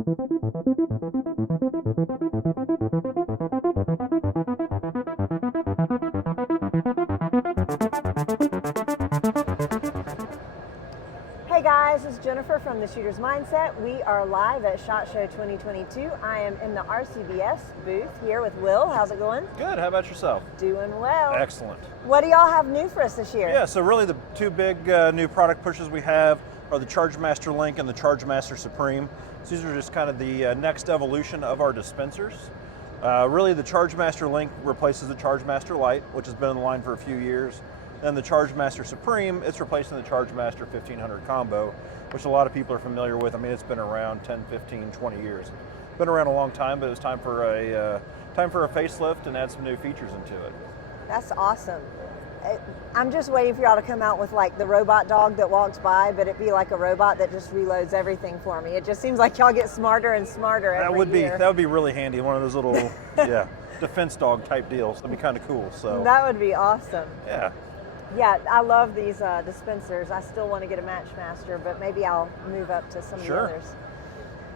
Hey guys, it's Jennifer from The Shooter's Mindset. We are live at SHOT Show 2022. I am in the RCBS booth here with Will. How's it going? Good, how about yourself? Doing well. Excellent. What do y'all have new for us this year? Yeah, so really the two big new product pushes we have are the Chargemaster Link and the Chargemaster Supreme. So these are just kind of the next evolution of our dispensers. Really the Chargemaster Link replaces the Chargemaster Lite, which has been in the line for a few years. Then the Chargemaster Supreme, it's replacing the Chargemaster 1500 combo, which a lot of people are familiar with. I mean, it's been around 10, 15, 20 years. Been around a long time, but it was time for a facelift and add some new features into it. That's awesome. I'm just waiting for y'all to come out with like the robot dog that walks by, but it be like a robot that just reloads everything for me. It just seems like y'all get smarter and smarter every year. That would be really handy. One of those little defense dog type deals. That'd be kind of cool. So that would be awesome. Yeah. Yeah, I love these dispensers. I still want to get a Matchmaster, but maybe I'll move up to some of the others.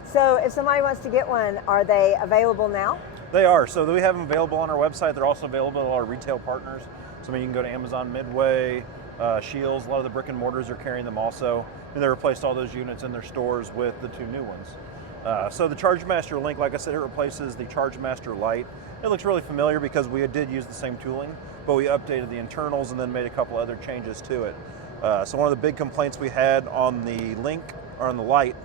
So if somebody wants to get one, are they available now? They are. So we have them available on our website. They're also available to our retail partners. So I mean, you can go to Amazon, Midway, Shields. A lot of the brick and mortars are carrying them also. And they replaced all those units in their stores with the two new ones. So the Chargemaster Link, like I said, it replaces the Chargemaster Lite. It looks really familiar because we did use the same tooling, but we updated the internals and then made a couple other changes to it. So one of the big complaints we had on the Link, or on the Lite,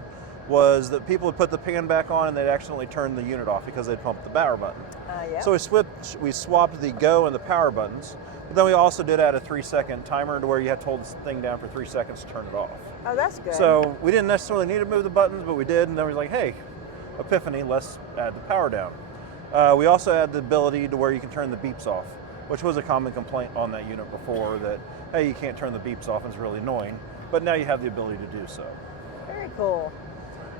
was that people would put the pan back on and they'd accidentally turn the unit off because they'd pumped the power button. So we swapped the go and the power buttons, but then we also did add a 3-second timer to where you had to hold this thing down for 3 seconds to turn it off. Oh, that's good. So we didn't necessarily need to move the buttons, but we did, and then we were like, hey, epiphany, let's add the power down. We also had the ability to where you can turn the beeps off, which was a common complaint on that unit before, that, hey, you can't turn the beeps off, and it's really annoying, but now you have the ability to do so. Very cool.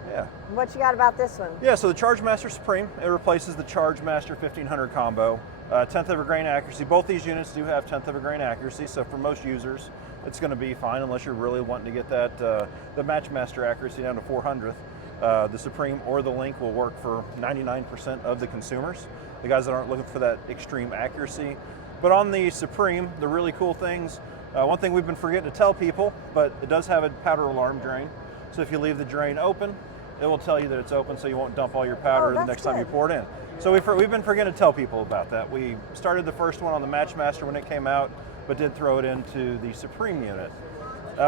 Yeah. What you got about this one? Yeah, so the Chargemaster Supreme, it replaces the Chargemaster 1500 combo. 10th of a grain accuracy. Both these units do have 10th of a grain accuracy, so for most users, it's going to be fine unless you're really wanting to get that the Matchmaster accuracy down to 400th. The Supreme or the Link will work for 99% of the consumers, the guys that aren't looking for that extreme accuracy. But on the Supreme, the really cool things, one thing we've been forgetting to tell people, but it does have a powder alarm drain. So if you leave the drain open, it will tell you that it's open so you won't dump all your powder the next time you pour it in. So we've been forgetting to tell people about that. We started the first one on the Matchmaster when it came out, but did throw it into the Supreme unit.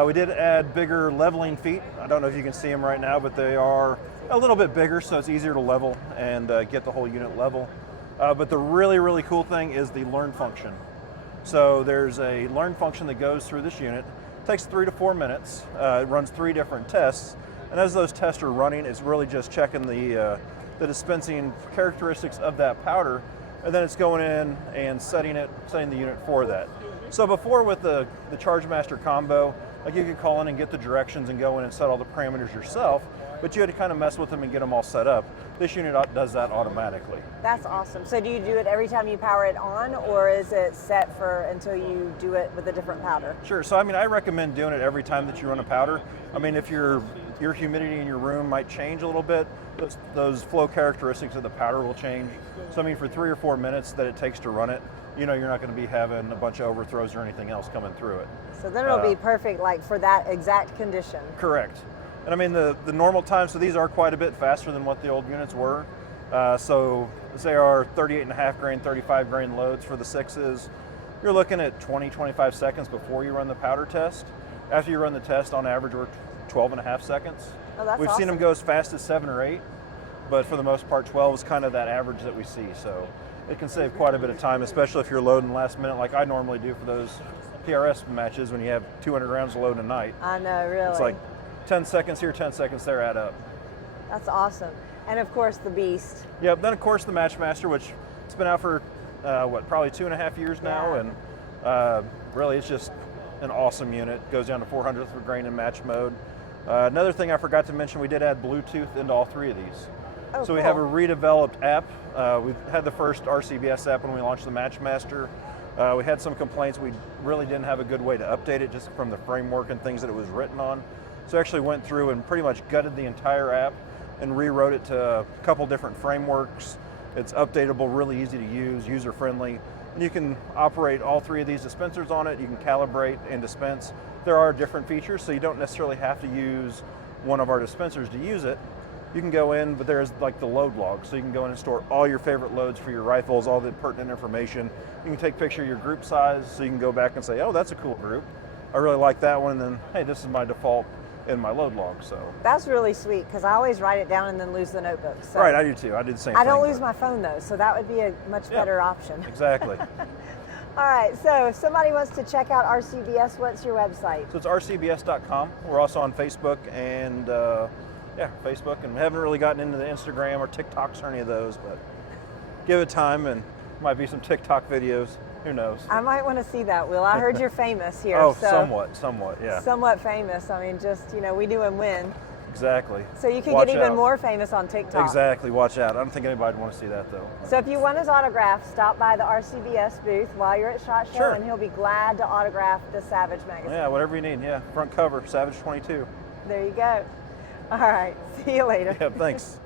We did add bigger leveling feet. I don't know if you can see them right now, but they are a little bit bigger, so it's easier to level and get the whole unit level. But the really, really cool thing is the learn function. So there's a learn function that goes through this unit. It takes 3 to 4 minutes. It runs 3 different tests. And as those tests are running, it's really just checking the dispensing characteristics of that powder, and then it's going in and setting the unit for that. So before with the Chargemaster combo, like you could call in and get the directions and go in and set all the parameters yourself, but you had to kind of mess with them and get them all set up. This unit does that automatically. That's awesome. So do you do it every time you power it on, or is it set for until you do it with a different powder? Sure. So I mean, I recommend doing it every time that you run a powder. I mean, if your humidity in your room might change a little bit, those flow characteristics of the powder will change. So I mean, for 3 or 4 minutes that it takes to run it, you know, you're not going to be having a bunch of overthrows or anything else coming through it. So then it'll be perfect, like for that exact condition. Correct. And I mean, the normal time, so these are quite a bit faster than what the old units were. So they are 38.5 grain, 35 grain loads for the 6s. You're looking at 20, 25 seconds before you run the powder test. After you run the test, on average, we're 12.5 seconds. Oh, that's We've awesome. seen them go as fast as 7 or 8, but for the most part, 12 is kind of that average that we see. So it can save quite a bit of time, especially if you're loading last minute like I normally do for those PRS matches when you have 200 rounds to load a night. I know, really. It's like 10 seconds here, 10 seconds there, add up. That's awesome. And of course the Beast. Yep, then of course the Matchmaster, which it's been out for, probably 2.5 years now, and really it's just an awesome unit. Goes down to 400th of a grain in match mode. Another thing I forgot to mention, we did add Bluetooth into all 3 of these. Oh, so we have a redeveloped app. We've had the first RCBS app when we launched the Matchmaster. We had some complaints. We really didn't have a good way to update it just from the framework and things that it was written on. So I actually went through and pretty much gutted the entire app and rewrote it to a couple different frameworks. It's updatable, really easy to use, user-friendly. And you can operate all 3 of these dispensers on it. You can calibrate and dispense. There are different features, so you don't necessarily have to use one of our dispensers to use it. You can go in, but there's like the load log, so you can go in and store all your favorite loads for your rifles, all the pertinent information. You can take a picture of your group size, so you can go back and say, oh, that's a cool group. I really like that one, and then, hey, this is my default in my load log. So that's really sweet, because I always write it down and then lose the notebook. So right, I do too. I do the same thing. I don't lose my phone though, so that would be a much better option. Exactly. All right, so if somebody wants to check out RCBS, what's your website? So it's rcbs.com. We're also on Facebook and Facebook, and we haven't really gotten into the Instagram or TikToks or any of those, but give it time and might be some TikTok videos. Who knows? I might want to see that, Will. I heard you're famous here. Oh, so somewhat, yeah. Somewhat famous. I mean, just, we do and win. Exactly. So you can Watch get even out. more famous on TikTok. Exactly, watch out. I don't think anybody would want to see that though. So if you want his autograph, stop by the RCBS booth while you're at SHOT Show, Sure. and he'll be glad to autograph the Savage magazine. Yeah, whatever you need, yeah. Front cover, Savage 22. There you go. All right, see you later. Yeah, thanks.